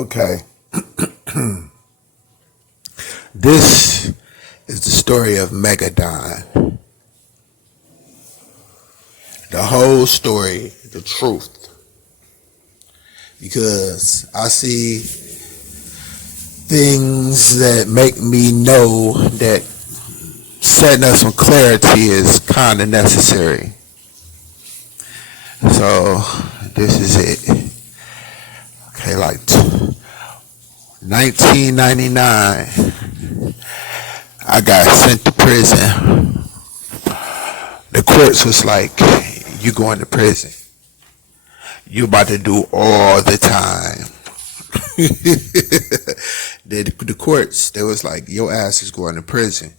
Okay. This is the story of Megadon. The whole story, the truth. Because I see things that make me know that setting up some clarity is kind of necessary. So, this is it. Okay, like 1999, I got sent to prison. The courts was like, you going to prison. You about to do all the time. the courts, they was like, your ass is going to prison.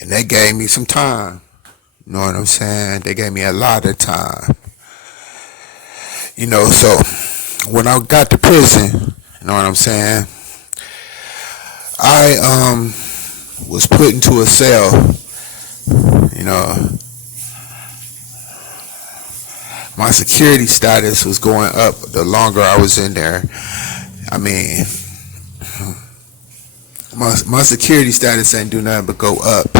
And they gave me some time. You know what I'm saying? They gave me a lot of time. You know, so when I got to prison, you know what I'm saying? I was put into a cell, you know. My security status was going up the longer I was in there. I mean, my security status ain't do nothing but go up.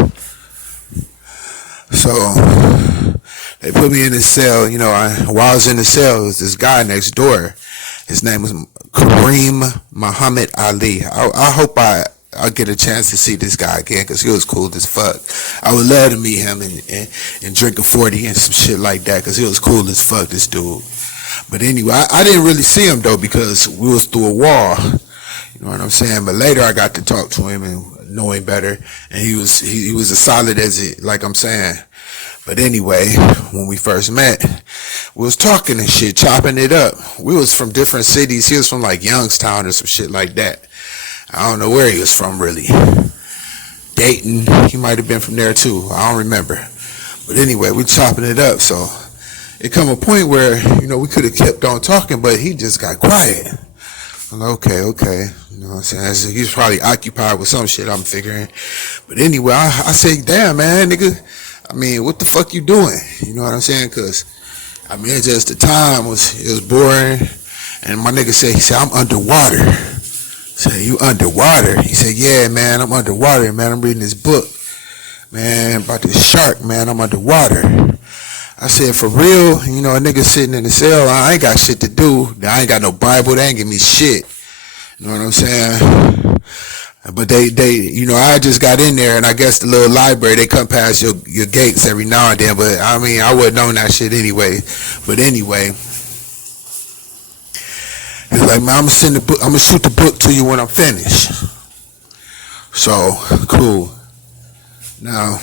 So they put me in the cell. You know, while I was in the cell, there was this guy next door. His name was Kareem Muhammad Ali. I hope I'll get a chance to see this guy again because he was cool as fuck. I would love to meet him and drink a 40 and some shit like that because he was cool as fuck, this dude. But anyway, I didn't really see him though because we was through a wall. You know what I'm saying? But later I got to talk to him and know him better. And he was as solid as it, like I'm saying. But anyway, when we first met, we was talking and shit, chopping it up. We was from different cities. He was from like Youngstown or some shit like that. I don't know where he was from really. Dayton, he might have been from there too. I don't remember. But anyway, we chopping it up. So it come a point where, you know, we could have kept on talking, but he just got quiet. I'm like, okay. You know what I'm saying? So he's probably occupied with some shit, I'm figuring. But anyway, I say, damn, man, nigga. I mean, what the fuck you doing? You know what I'm saying? Because, I mean, it's just the time it was boring. And my nigga said, he said, I'm underwater. I said, you underwater? He said, yeah, man, I'm underwater, man. I'm reading this book, man, about this shark, man. I'm underwater. I said, for real? You know, a nigga sitting in the cell, I ain't got shit to do. I ain't got no Bible. They ain't give me shit. You know what I'm saying? But they, you know, I just got in there, and I guess the little library, they come past your gates every now and then. But I mean, I wouldn't know that shit anyway. But anyway, he's like, man, I'm gonna shoot the book to you when I'm finished. So cool. Now,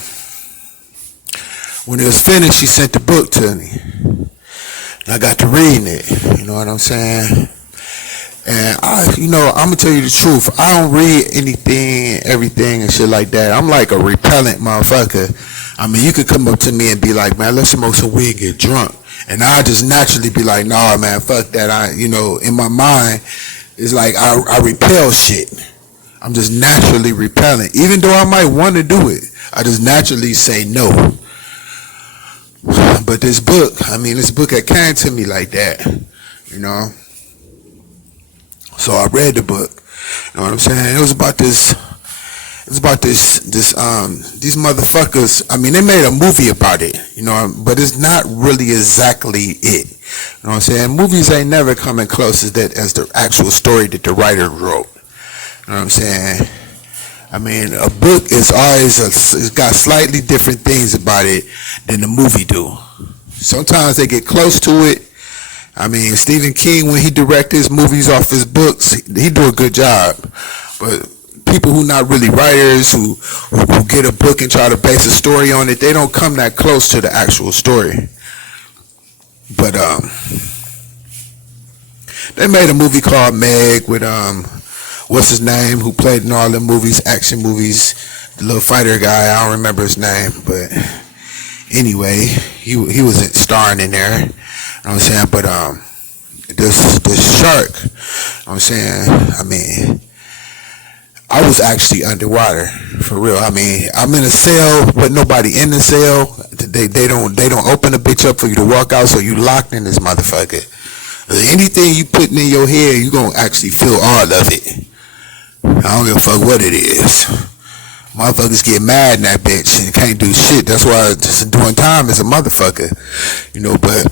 when it was finished, he sent the book to me, and I got to reading it. You know what I'm saying? And I'm gonna tell you the truth. I don't read anything, everything, and shit like that. I'm like a repellent motherfucker. I mean, you could come up to me and be like, man, let's smoke some weed, get drunk, and I just naturally be like, nah, man, fuck that. In my mind, it's like I repel shit. I'm just naturally repellent, even though I might want to do it. I just naturally say no. But this book had came to me like that, you know. So I read the book. You know what I'm saying? It was about this. These motherfuckers. I mean, they made a movie about it, you know, but it's not really exactly it. You know what I'm saying? Movies ain't never coming close as the actual story that the writer wrote. You know what I'm saying? I mean, a book is always it's got slightly different things about it than the movie do. Sometimes they get close to it. I mean, Stephen King, when he directed his movies off his books, he do a good job. But people who not really writers, who get a book and try to base a story on it, they don't come that close to the actual story. But they made a movie called Meg with what's his name, who played in all the movies, action movies, the little fighter guy. I don't remember his name, but anyway, he was starring in there. You know what I'm saying? But this shark, you know what I'm saying? I mean, I was actually underwater for real. I mean, I'm in a cell with nobody in the cell. They don't open the bitch up for you to walk out, so you locked in this motherfucker. Anything you putting in your head, you gonna actually feel all of it. I don't give a fuck what it is. Motherfuckers get mad in that bitch and can't do shit. That's why doing time is a motherfucker. But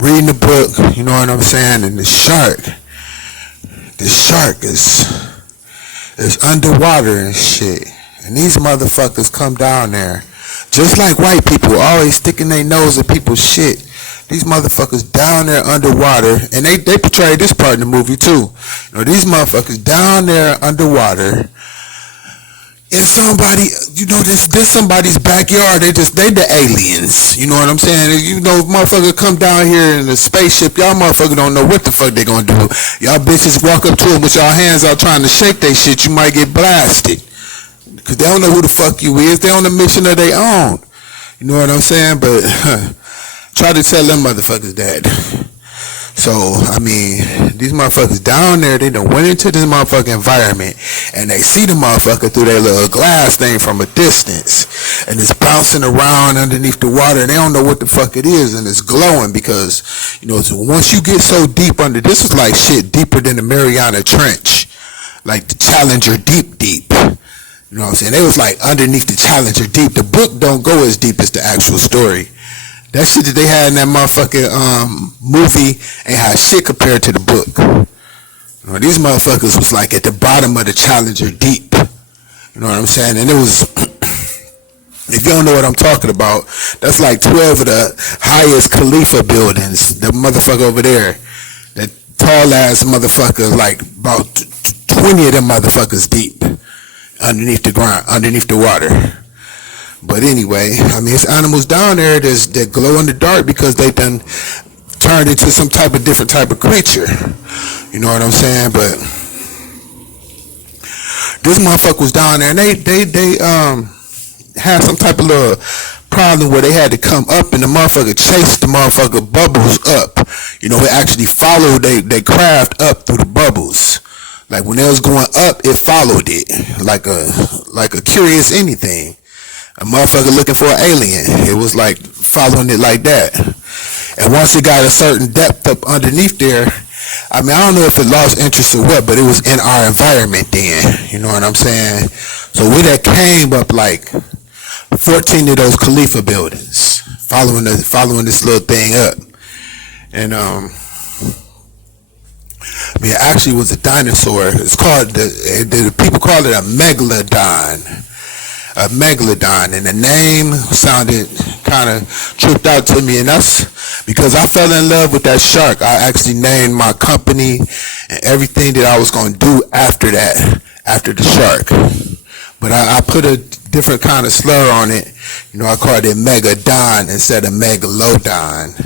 reading the book, you know what I'm saying? And the shark is underwater and shit. And these motherfuckers come down there, just like white people, always sticking their nose at people's shit. These motherfuckers down there underwater, and they portray this part in the movie too. These motherfuckers down there underwater in somebody, this somebody's backyard. They the aliens. You know what I'm saying? Motherfucker come down here in a spaceship. Y'all motherfucker don't know what the fuck they gonna do. Y'all bitches walk up to them with y'all hands out trying to shake they shit. You might get blasted. Cause they don't know who the fuck you is. They on a mission of their own. You know what I'm saying? But try to tell them motherfuckers that. So, these motherfuckers down there, they done went into this motherfucking environment and they see the motherfucker through their little glass thing from a distance. And it's bouncing around underneath the water and they don't know what the fuck it is, and it's glowing because, so once you get so deep under, this is like shit deeper than the Mariana Trench. Like the Challenger deep. You know what I'm saying? They was like underneath the Challenger deep. The book don't go as deep as the actual story. That shit that they had in that motherfucking movie ain't had shit compared to the book. These motherfuckers was like at the bottom of the Challenger deep. You know what I'm saying? And it was, if you don't know what I'm talking about, that's like 12 of the highest Khalifa buildings. The motherfucker over there, that tall ass motherfucker, like about 20 of them motherfuckers deep underneath the ground, underneath the water. But anyway, it's animals down there that glow in the dark because they done turned into some different type of creature. You know what I'm saying? But this motherfucker was down there and they had some type of little problem where they had to come up and the motherfucker chased the motherfucker bubbles up. It actually followed they craft up through the bubbles. Like when they was going up, it followed it like a curious anything. A motherfucker looking for an alien. It was like following it like that. And once it got a certain depth up underneath there, I don't know if it lost interest or what, but it was in our environment then. You know what I'm saying? So we that came up like 14 of those Khalifa buildings, following this little thing up. And it actually was a dinosaur. It's called the people call it a megalodon. A megalodon, and the name sounded kind of tripped out to me, and that's because I fell in love with that shark. I actually named my company and everything that I was going to do after that, after the shark. But I put a different kind of slur on it. I called it Megadon instead of Megalodon.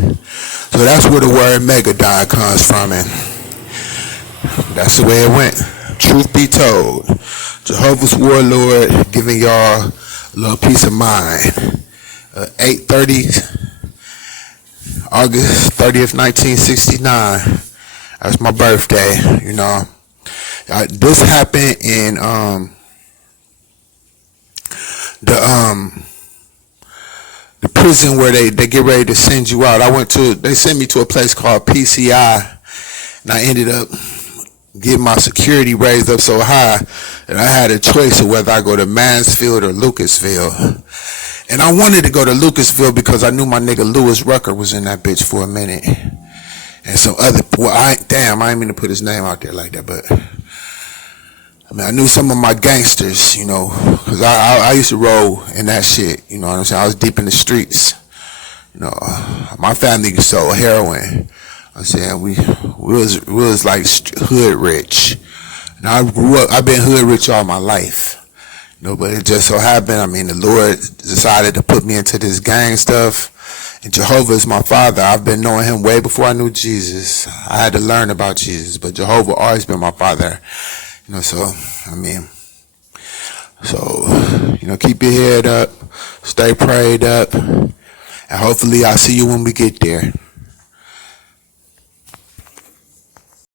So that's where the word Megadon comes from, and that's the way it went. Truth be told, Jehovah's Warlord giving y'all a little peace of mind. 8:30, August 30th, 1969. That's my birthday. This happened in the prison where they get ready to send you out. They sent me to a place called PCI, and I ended up getting my security raised up so high that I had a choice of whether I go to Mansfield or Lucasville. And I wanted to go to Lucasville because I knew my nigga Lewis Rucker was in that bitch for a minute. And some other, I didn't mean to put his name out there like that, but I knew some of my gangsters, because I used to roll in that shit, you know what I'm saying? I was deep in the streets. My family sold heroin. I'm saying we was like hood rich. And I've been hood rich all my life. But it just so happened, the Lord decided to put me into this gang stuff. And Jehovah is my father. I've been knowing him way before I knew Jesus. I had to learn about Jesus, but Jehovah always been my father. Keep your head up, stay prayed up, and hopefully I'll see you when we get there.